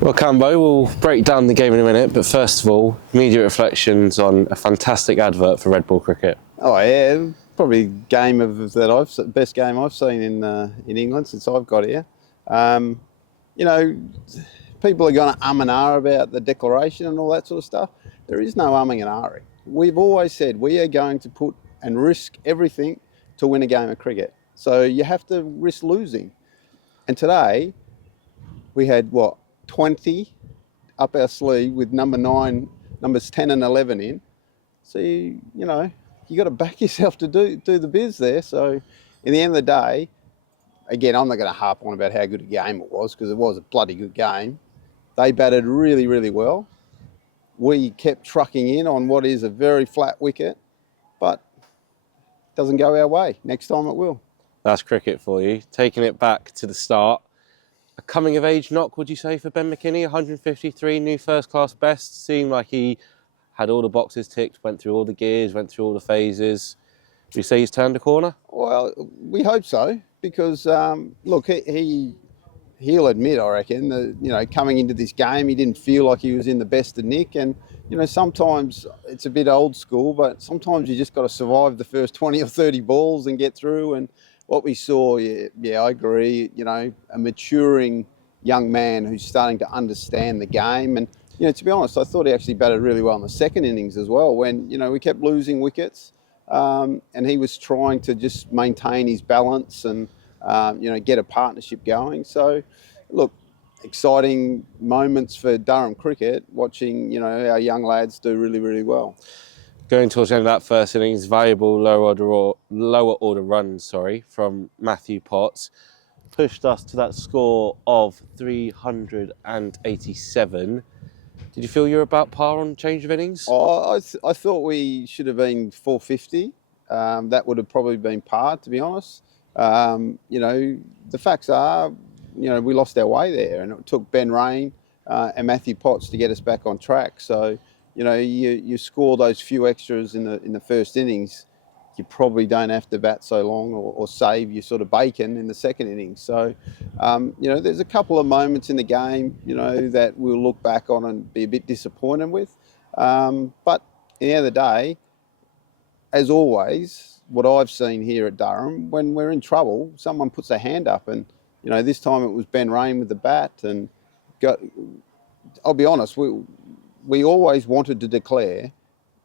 Well, Cambo, we'll break down the game in a minute, but first of all, immediate reflections on a fantastic advert for Red Bull Cricket. Oh yeah, probably best game I've seen in England since I've got here. Um, you know, people are going to and ah about the declaration and all that sort of stuff. There is no umming and ahhing. We've always said we are going to put and risk everything to win a game of cricket. So you have to risk losing. And today we had 20 up our sleeve with numbers 10 and 11 in. So you got to back yourself to do the biz there. So in the end of the day, again, I'm not going to harp on about how good a game it was because it was a bloody good game. They batted really, really well. We kept trucking in on what is a very flat wicket, but it doesn't go our way. Next time it will. That's cricket for you. Taking it back to the start. A coming-of-age knock, would you say, for Ben McKinney? 153, new first-class best. Seemed like he had all the boxes ticked, went through all the gears, went through all the phases. Do you say he's turned a corner? Well, we hope so because, look, he'll admit, I reckon, that, coming into this game, he didn't feel like he was in the best of nick. And, sometimes it's a bit old school, but sometimes you just got to survive the first 20 or 30 balls and get through. And what we saw, yeah, I agree, a maturing young man who's starting to understand the game. And, to be honest, I thought he actually batted really well in the second innings as well when, we kept losing wickets and he was trying to just maintain his balance and, get a partnership going. So, look, exciting moments for Durham cricket, watching, our young lads do really, really well. Going towards the end of that first innings, valuable lower order runs, from Matthew Potts, pushed us to that score of 387. Did you feel you were about par on change of innings? I thought we should have been 450. That would have probably been par, to be honest. The facts are, we lost our way there, and it took Ben Rain and Matthew Potts to get us back on track. So, you score those few extras in the first innings, you probably don't have to bat so long or save your sort of bacon in the second innings. So, there's a couple of moments in the game, that we'll look back on and be a bit disappointed with. But at the end of the day, as always, what I've seen here at Durham, when we're in trouble, someone puts a hand up, and this time it was Ben Rain with the bat. And I'll be honest, we always wanted to declare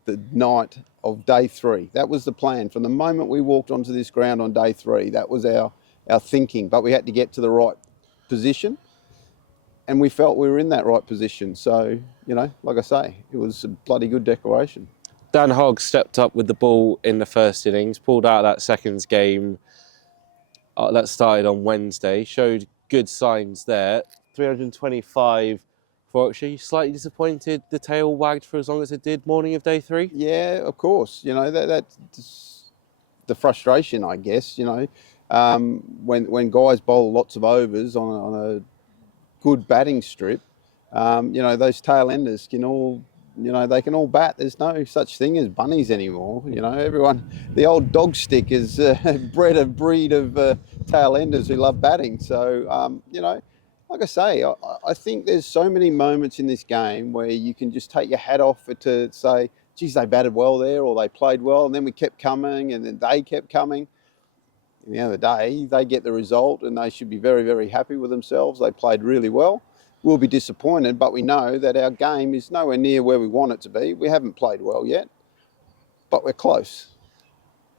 the night of day 3. That was the plan from the moment we walked onto this ground on day 3. That was our thinking, but we had to get to the right position, and we felt we were in that right position. So, like I say, it was a bloody good declaration. Dan Hogg stepped up with the ball in the first innings, pulled out that seconds game that started on Wednesday, showed good signs there. 325 for Warwickshire. You slightly disappointed the tail wagged for as long as it did morning of day 3? Yeah, of course. That's the frustration, I guess, when guys bowl lots of overs on a good batting strip, those tail enders can all, they can all bat. There's no such thing as bunnies anymore. Everyone, the old dog stick is bred a breed of tail enders who love batting. So, like I say, I think there's so many moments in this game where you can just take your hat off to say, geez, they batted well there, or they played well, and then we kept coming, and then they kept coming. At the end of the day, they get the result, and they should be very, very happy with themselves. They played really well. We'll be disappointed, but we know that our game is nowhere near where we want it to be. We haven't played well yet, but we're close.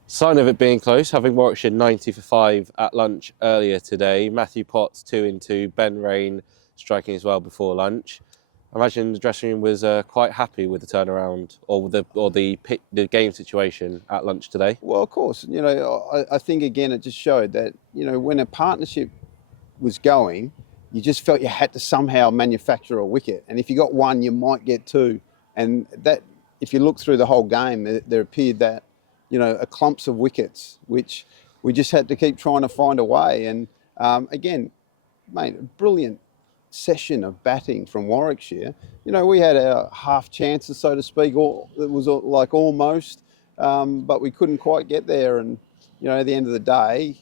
Sign of it being close, having Warwickshire 90 for 5 at lunch earlier today. Matthew Potts 2 in 2, Ben Rain striking as well before lunch. I imagine the dressing room was quite happy with the turnaround or the game situation at lunch today. Well, of course, I think again it just showed that when a partnership was going, you just felt you had to somehow manufacture a wicket, and if you got one, you might get 2, and that if you look through the whole game, there appeared that a clumps of wickets, which we just had to keep trying to find a way. And again, mate, a brilliant session of batting from Warwickshire. We had our half chances, so to speak, or it was like almost, but we couldn't quite get there. And, at the end of the day,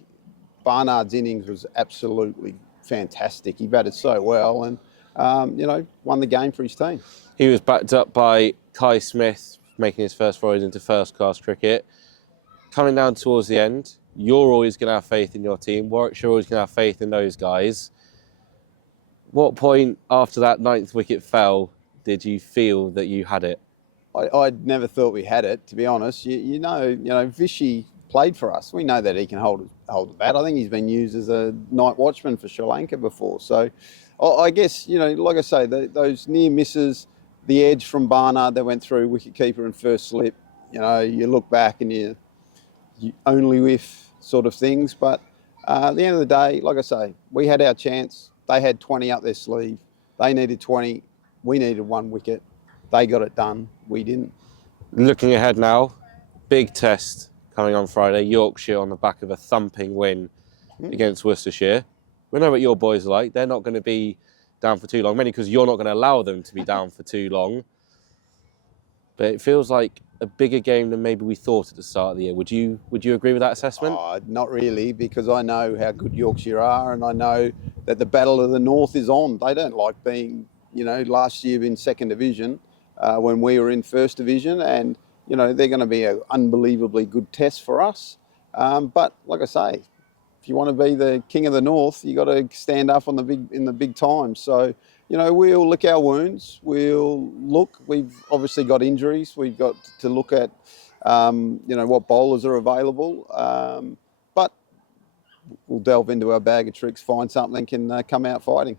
Barnard's innings was absolutely fantastic. He batted so well. And won the game for his team. He was backed up by Kai Smith, making his first forays into first-class cricket. Coming down towards the end, you're always going to have faith in your team. Warwickshire always going to have faith in those guys. What point after that 9th wicket fell did you feel that you had it? I'd never thought we had it, to be honest. Vishy played for us. We know that he can hold the bat. I think he's been used as a night watchman for Sri Lanka before. So I guess, like I say, those near misses, the edge from Barnard that went through wicketkeeper and first slip, you look back and you only whiff sort of things. But at the end of the day, like I say, we had our chance. They had 20 up their sleeve. They needed 20. We needed 1 wicket. They got it done. We didn't. Looking ahead now, big test coming on Friday. Yorkshire on the back of a thumping win against Worcestershire. We know what your boys are like. They're not going to be down for too long, mainly because you're not going to allow them to be down for too long. But it feels like a bigger game than maybe we thought at the start of the year. Would you agree with that assessment? Not really, because I know how good Yorkshire are, and I know that the Battle of the North is on. They don't like being, last year in second division when we were in first division, and they're going to be an unbelievably good test for us. But like I say, if you want to be the king of the North, you got to stand up in the big times. So we'll lick our wounds. We'll look. We've obviously got injuries. We've got to look at what bowlers are available. But we'll delve into our bag of tricks, find something, and come out fighting.